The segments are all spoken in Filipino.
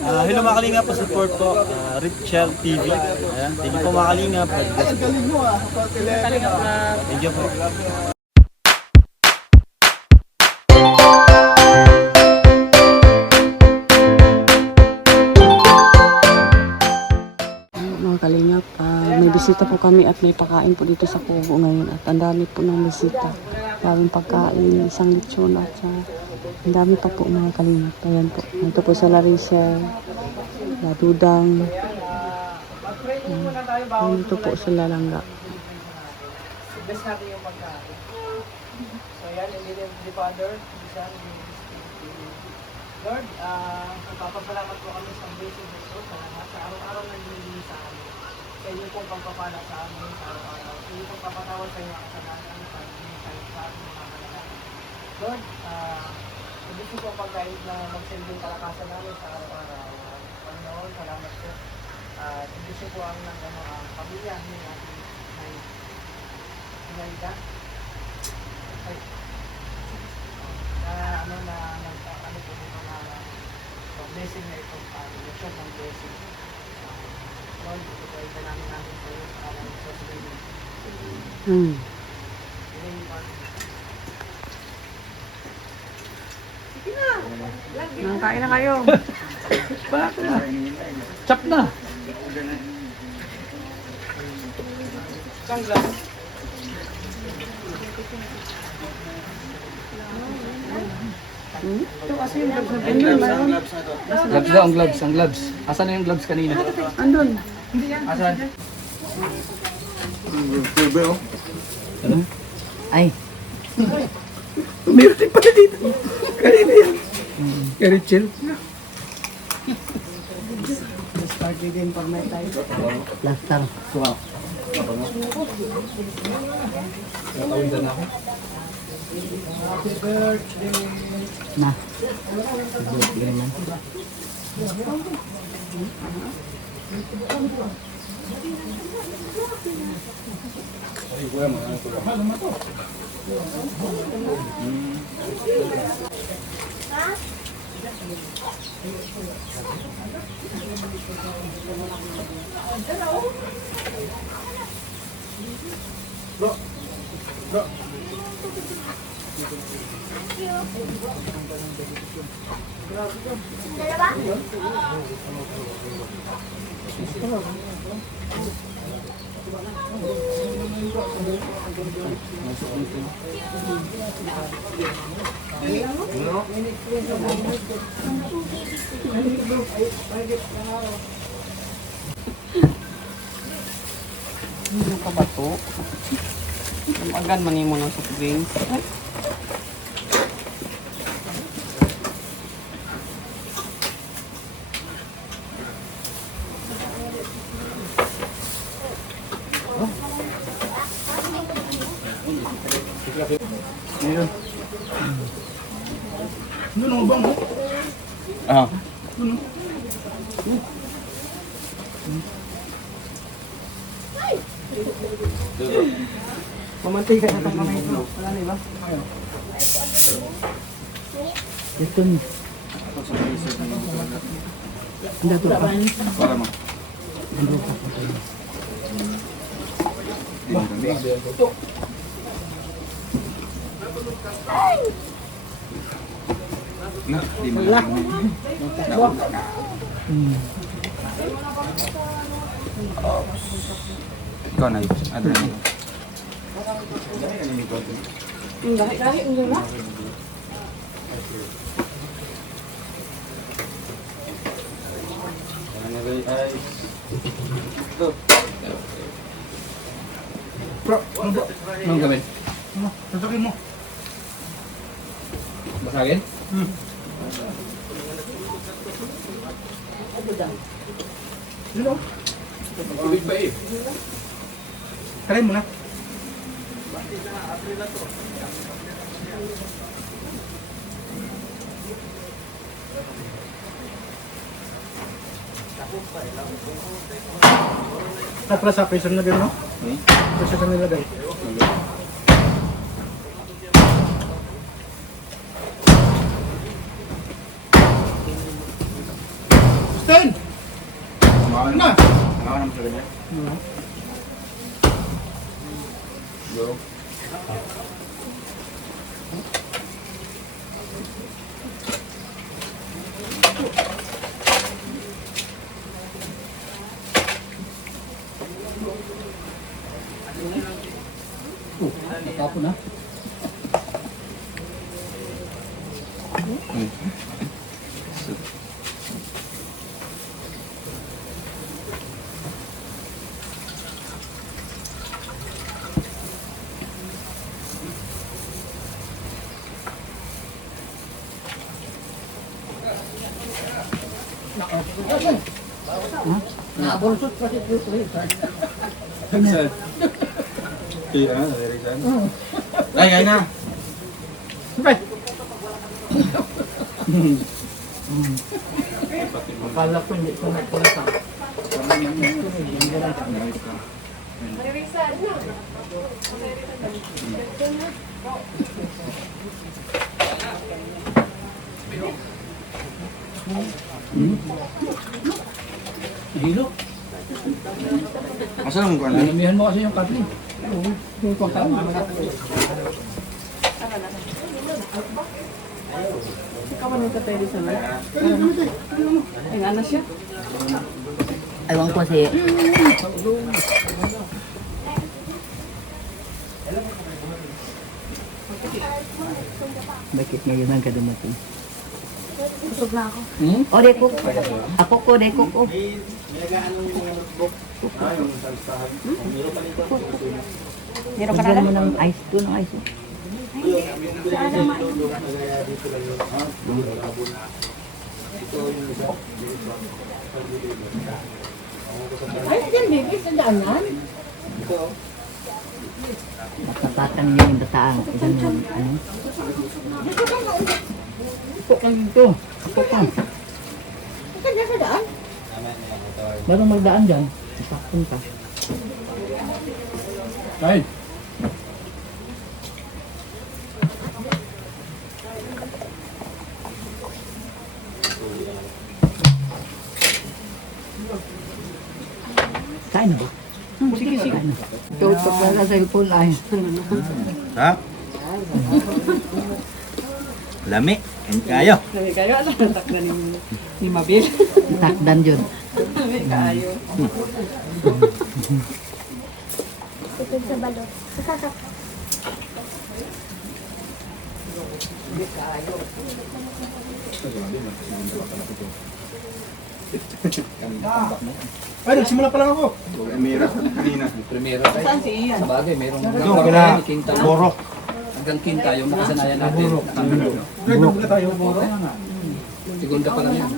Hello mga kalingap, support po, Richel TV. Ayan, thank you po mga kalingap. Thank you po. Mga kalingap, may bisita po kami at may pakain po dito sa Kubo ngayon at ang dami po ng bisita. Daming pagkain, isang lechon at ang dami pa po mga kalingap. Ayan po, ito po sa Larissa, Ladudang, ito po sa Lalangga. Best natin yung pagkain. So yan, in the name of the Father, the Son, and the Spirit. Lord, magpapasalamat po kami sa blessing of Jesus sa araw-araw na nililin sa amin. Sa inyo pong pagpapala sa amin sa araw-araw. Sa inyo pong papatawad sa inyo ang kasalanan sa inyo sa ating mga mananakit. Lord, gusto po ang pagkain na magsending kalakasan namin sa araw-araw. Panginoon, salamat po. Gusto po ang pamilya ni ating Naida. Ay. Ano po dito na blessing na ito, leksyon ng blessing. Lord, ito po ay dalangin namin sa iyo sa alam sa sabihin. Sige na! Kain na kayo. Bakit na? Chop na! Kanglan. Ito kasi yung Gloves daw, ang gloves, ang gloves. Asan na yung gloves kanina? Andun. Asan? Ay. Meron din pala dito. Kanina yan. Kay Richel. Start din pag may tayo. Plaster. Wow. Nakawidan ako. Happy birthday. Na. Birthday man. Ay, kuya, mga ito. Mahal naman to. Bro. Bro. Ano ka ba to? Agad manimo ng soft drinks. Meron. Ano ang bang? Ah. Mamantika na itong kamay ito. Wala na iba? Ito ni. Hindi ito pa. Para mo. Na, di mo lang. Ikaw na yun. Adrenaline. Dahil ulo na. Bro, ano ba? Anong gawin? Ano? Tutukin mo. Basagin? Yun o. Tubig ba eh? Try mo na. Tapos sa prison na din, no? Prison na nilagay. Justin! Kumain na! Kumain naman sa ganyan. Go. Tapos na. Nakabulusot kasi ito. Tira na, narisan. Ay, kain na. Sabay! Akala ko hindi ko napunta. Hilo. Asa naman ko ano? Nanamihan mo kasi yung katli. Yung pagkain. Kawan yung katay sa mga. Ang anas siya. Ewan ko si bakit ngayon ang kadumating? Busog na ako. O, deko. Ako ko, deko ko. Meron ka Lagyan na mo ng ice doon, ng ice. Matapatan niyo yung bataan. Ilan yung ano? Apok lang dito. Apok lang. Baru magdaan dyan. Isakton ka. Kain. Kain na ba? Sige, sige. Ikaw pa pala sa cellphone ay. Ha? Lami. Kain kayo. Lagi kayo, alam na takdan ni Mabil. Takdan yun. Lagi kayo. Ay, nagsimula pa lang ako. Mira, kanina. Primero tayo. Saan si Ian? Bagay, merong Yung kila kinta. Borok. Hanggang kinta yung nakasanayan natin. Nagdog na tayo, Boro. Segunda pa lang yan.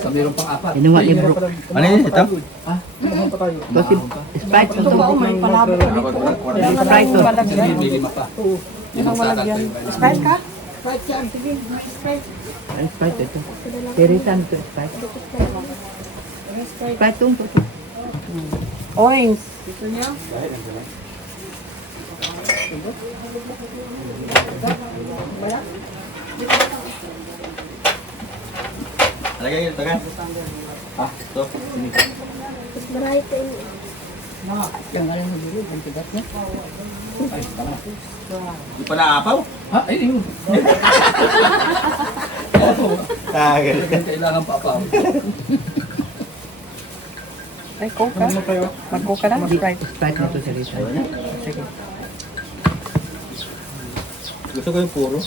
Sa merong pang-apat. Inuha ni bro. Ano yun? Ito? Kasi Sprite sa Oo, may palabot ko dito. Sprite to. May lima pa. Ang malagyan. Sprite ka? Ang Sprite ito. Terisan to Sprite. Sprite to. Orange. Gusto niya? Lagay yun, tagan. Ha? Ito. Sini. Yang alam mo dulu ang tigat niya. Di pa naapaw? Ha? Ay, yun. Tagal. Kailangan pa pa. Ay, coke ka? Mag-coke ka na? Sprite. Sprite na to sa Rizal. Sige. Gusto ko yung puro.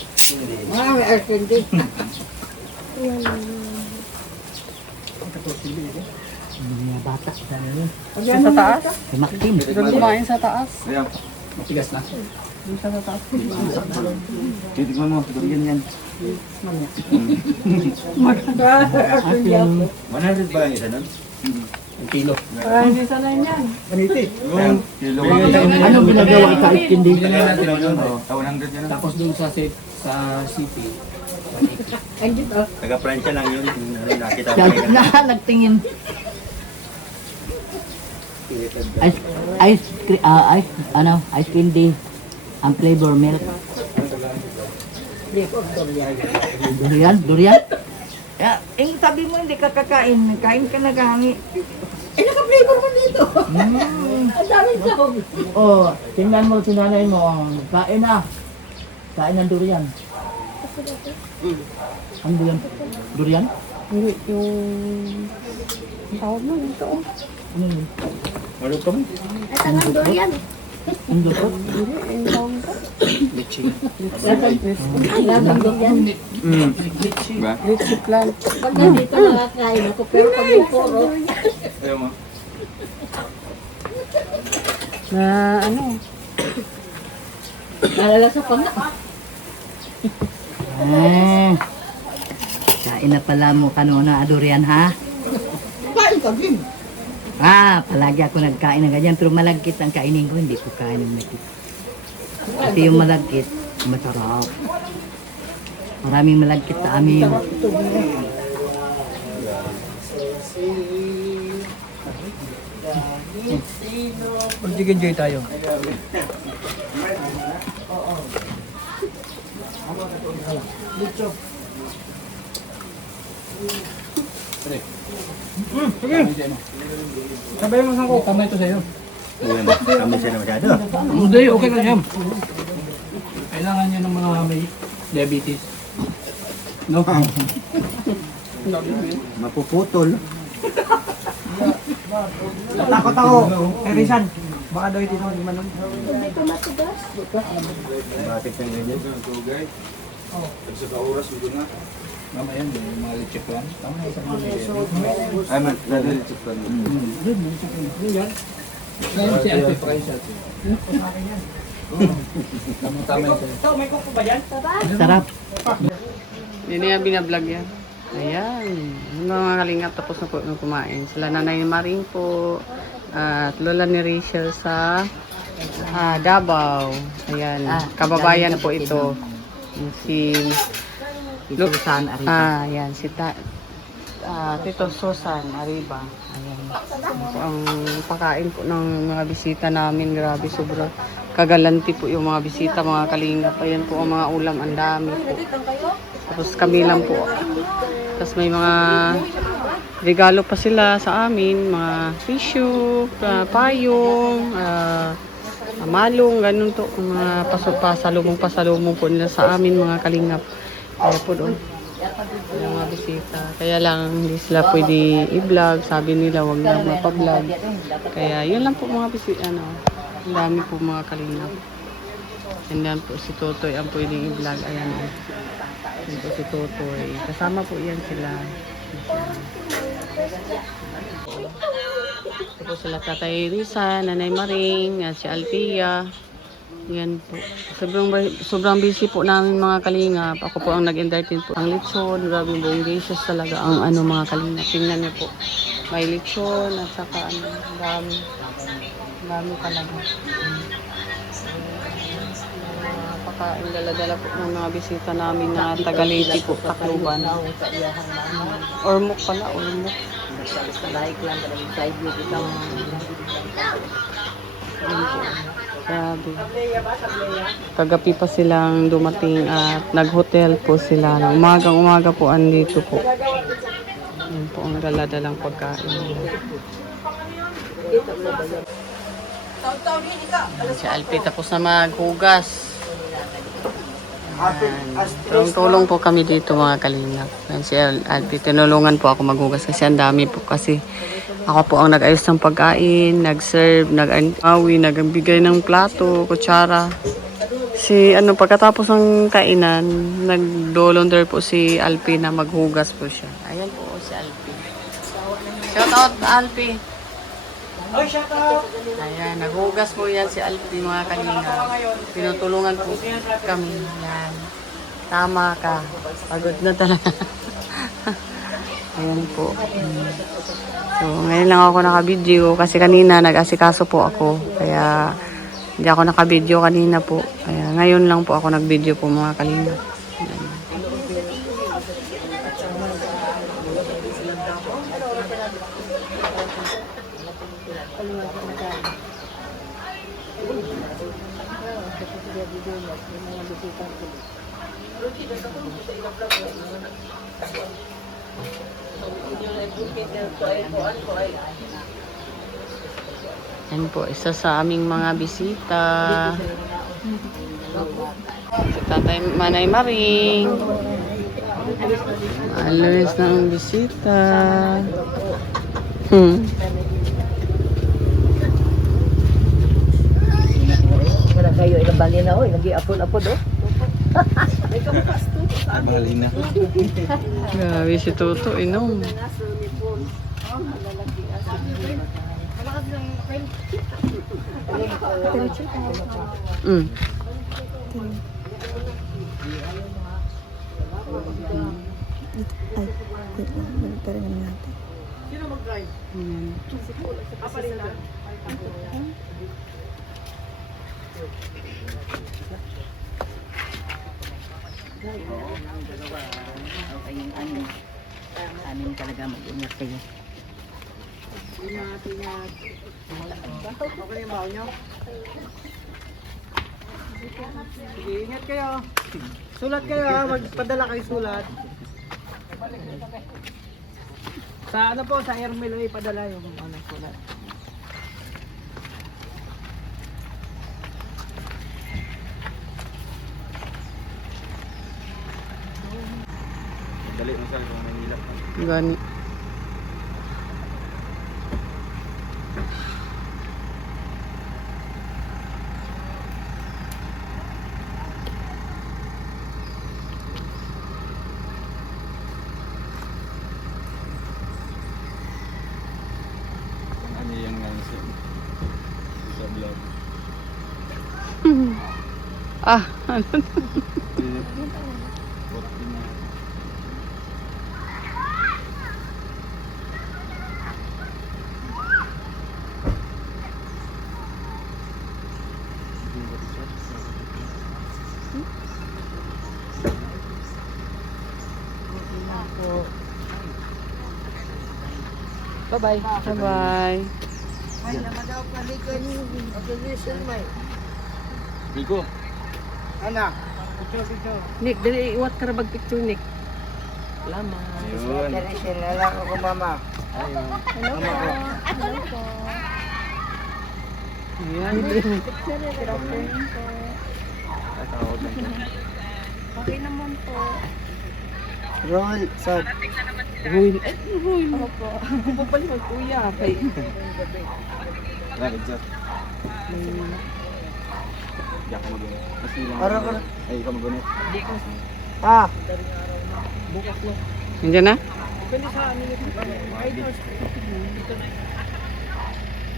Mga bata sa ano. Sa taas? Si Maxim. Doon kumain sa taas. Ayan. Matigas na. Doon siya sa taas. Titigman mo. Titigman yan. 100 ba yung isa nun? Ang kilo. Ay, hindi sanay niyan. Yung kilo. Ano ginagawa sa ikindi? Bilhin natin yun. 100 yan. Tapos dun sa city. Taga-Pransya lang yun. Nakita ko Siya na nagtingin. Ice cream day. Ang flavor milk. Durian? Durian? Sabi mo hindi ka kakain. Kain ka na kami. Naka-flavor mo dito. Ang dami sahog. Oh, tingnan mo si nanay mo. Kain na. Kain ng durian. Ang durian? Durian? Hindi yung... Tawag mo ito. Ano yun? Wala ka mo? Ang durian? Hindi, yung tawag ko. Lasang durian. Ba? Litchi plant. Pag nandito nakakain ako, pero pag yung puro, Ayaw mo. Na ano? nalalasa pa nga. Kain na pala mo kanuna, durian ha? Kain ka din. Palagi ako nagkain ng ganyan, pero malagkit ang kainin ko, hindi ko kain ng malagkit. Kasi yung malagkit, masarap. Maraming malagkit sa amin. Mag-enjoy tayo. Sabay mo saan ko. Tama ito sa'yo. Kami siya na masyado. Hindi, okay lang yan. Kailangan niya ng mga may diabetes. No? Mapuputol. Natakot ako. Eh, Rizan. Baka daw hindi naman manon. Bakit kang ganyan? Mamaya yan, yung mga leche plan. Tama na isang mga Ay, nalilitsip ka nun. si Alpe pa kayo siya. Tama ito. May kuko ba yan? Sarap. Hindi niya binablog yan. Ayan. Yung mga kalingap tapos na po nung kumain. Sila nanay ni Maring po. At lola ni Rachel sa Davao. Ayan. Kababayan po ito. Si Susan Ariba. ayan. Si Tito Susan Ariba. Ayan. Ang pakain po ng mga bisita namin. Grabe, sobra kagalanti po yung mga bisita, mga kalingap. Ayan po ang mga ulam. Ang dami po. Tapos kami lang po. Tapos may mga regalo pa sila sa amin. Mga tissue, payong, malong, ganun to. Mga pasalubong po nila sa amin, mga kalingap. Kaya po doon. Yung mga bisita. Kaya lang hindi sila pwede i-vlog. Sabi nila wag na mapa-vlog. Kaya yun lang po mga bisita. Ang dami po mga kalingap. And then po si Totoy ang pwedeng i-vlog. Ayan o. Yan po si Totoy. Kasama po yan sila. Ito po sila Tatay Risa, Nanay Maring, at si Althea. Yan po. Sobrang busy po namin mga kalingap. Ako po ang nag-entertain po. Ang lechon, grabe buong gracious talaga ang mga kalingap. Tingnan niyo po. May lechon at saka dami. Dami talaga. Pakain dala-dala po ng mga bisita namin na Tagaliti po, Tacloban. Ormoc pala, Ormoc. Grabe. Kagabi pa silang dumating at nag-hotel po sila. Umagang-umaga po andito po. Yan po ang dala-dalang pagkain. Si Alpi tapos na maghugas. Tulong po kami dito mga kalingap. Si Alpi, tinulungan po ako maghugas kasi ang dami po kasi ako po ang nag-ayos ng pagkain, nag-serve, nag-awi, nagbigay ng plato, kutsara. Pagkatapos ng kainan, nag-volunteer po si Alpi na maghugas po siya. Ayan po si Alpi. Shout out Alpi. Ay, shout out! Ayan, naghugas po yan si Alpi mga kalingap. Pinutulungan po kami. Yan. Tama ka. Pagod na talaga. Ayan po. So, ngayon lang ako naka-video kasi kanina nag-asikaso po ako. Kaya hindi ako naka-video kanina po. Kaya ngayon lang po ako nag-video po mga kalingap. Ayan. Yan po, isa sa aming mga bisita. Si Tatay Manay Maring. Alis ng bisita. Wala kayo ilang bali na oy, nag-i-upload oh. Bali na. Grabe si Toto, inom. Mm. Sino mag-drive? Ayan. Papa rin na. Amin talaga mag-ingat kayo. Okay yung baon nyo? Sige, ingat kayo. Sulat kayo ha, magpadala kayo sulat. Sa ano po, sa airmail ay padala yung ano, sulat. Dali mo sa Manila. Gani. Ano yung sa vlog. Ah, Bye-bye. bye-bye. Ay, naman daw palikan yung observation may. Nico. Anak, picture. Nick, dali iwat ka na picture, Nick. Salamat. Ayun. Observation, alam ko mama. Ayun. Ayan. Tatawag lang po. Roll, sad. Ruin. Eh, ruin. Opo. Bubalik mag kuya. Kay. Bakit siya? Hindi ako mag-unit. Mas nilang Araw ka. Ay, ikaw mag-unit. Ah, Nandiyan na?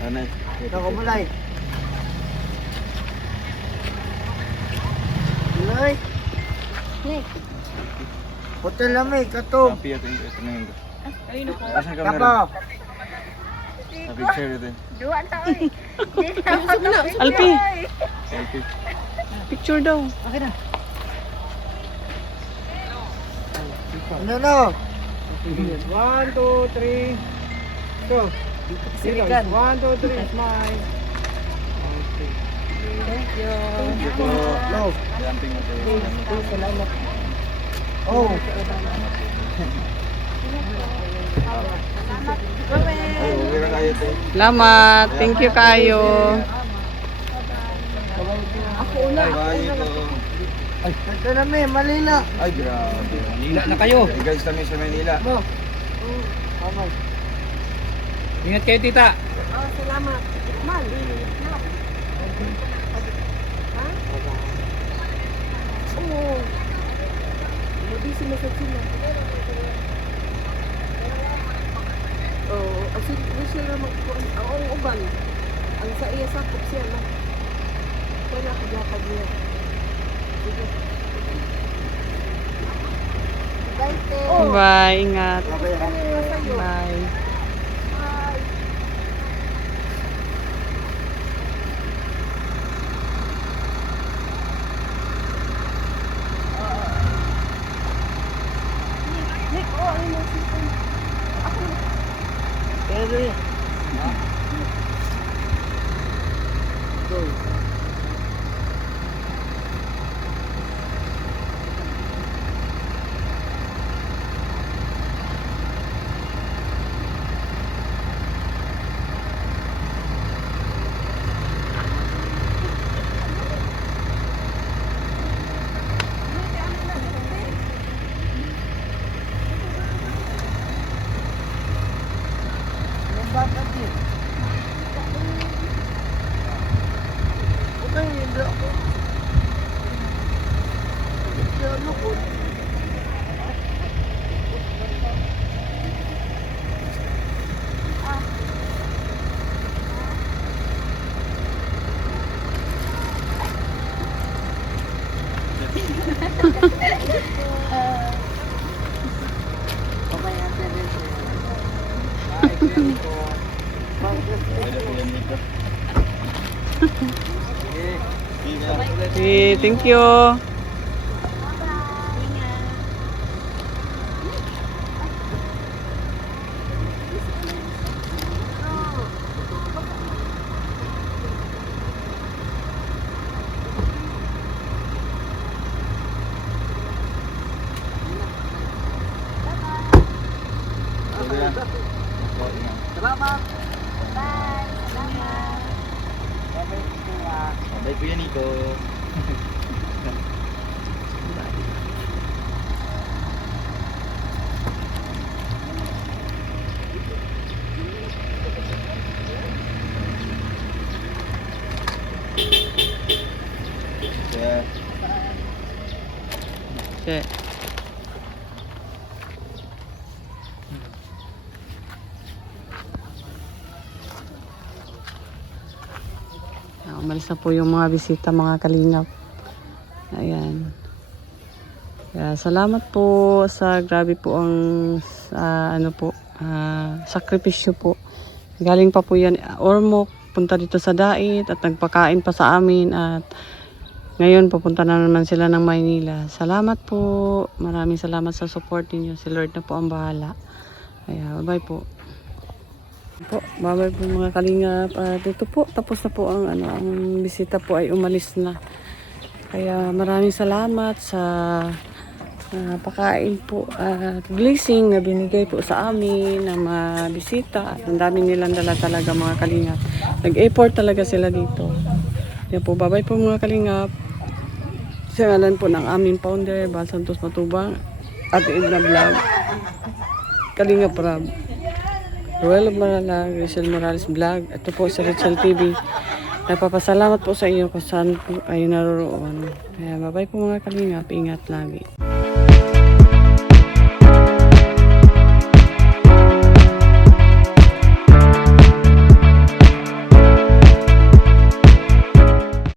Anay. ito ko mulay. Mulay. Hotel lamig, katong. Sapi ito na yun. Asan ka Kapo. meron? Sa picture ito. Alpi, Selfie. picture daw. Ano no? 1, 2, 3. Go. Dito. 1, 2, 3. Smile. Thank you. Thank you po. Go. Jumping na tayo. Salamat. Oh. Ay, okay na kayo ito. Salamat. Thank you kayo. Bye ito. Ito na may, Malila. Ay, grabe. Manila na kayo. Hey guys, kami sa Manila. Mo. Kamay. Ingat kayo, tita. Salamat. Man. Oo. Mabisi mo sa China. Oo. Kasi sila magkuhan. Ang uban. Ang sa iya sakop siya na. Kaya nakagapag niya. Sige. Bye. Ingat. Okay. Bye. Pero Go. bakit eh. Okay, hindi ako. Hindi ano po. Pwede po yan dito. Okay, thank you. Salamat. Bye Kuya Nico. Yeah. Okay. Umalis na po yung mga bisita, mga kalingap. Ayan. Kaya salamat po sa grabe po ang sakripisyo po. Galing pa po yan Ormoc, punta dito sa Dait at nagpakain pa sa amin at ngayon papunta na naman sila ng Maynila. Salamat po. Maraming salamat sa support niyo. Si Lord na po ang bahala. Kaya bye po. Bye-bye po mga kalingap. At ito po, tapos na po ang bisita po ay umalis na. Kaya maraming salamat sa pakain po at blessing na binigay po sa amin ng mga bisita. At ang dami nilang dala talaga mga kalingap. Nag-effort talaga sila dito. Kaya po, bye-bye po mga kalingap. Sa ngalan po ng aming founder, Bal Santos Matubang, at Edna Vlog, Kalingap Rab, Roel Maralag, Rachel Morales Vlog. Ito po sa Rachel TV. Napapasalamat po sa iyo kung saan po kayo naroroon. Kaya bye-bye po mga kalingap. Ingat lagi.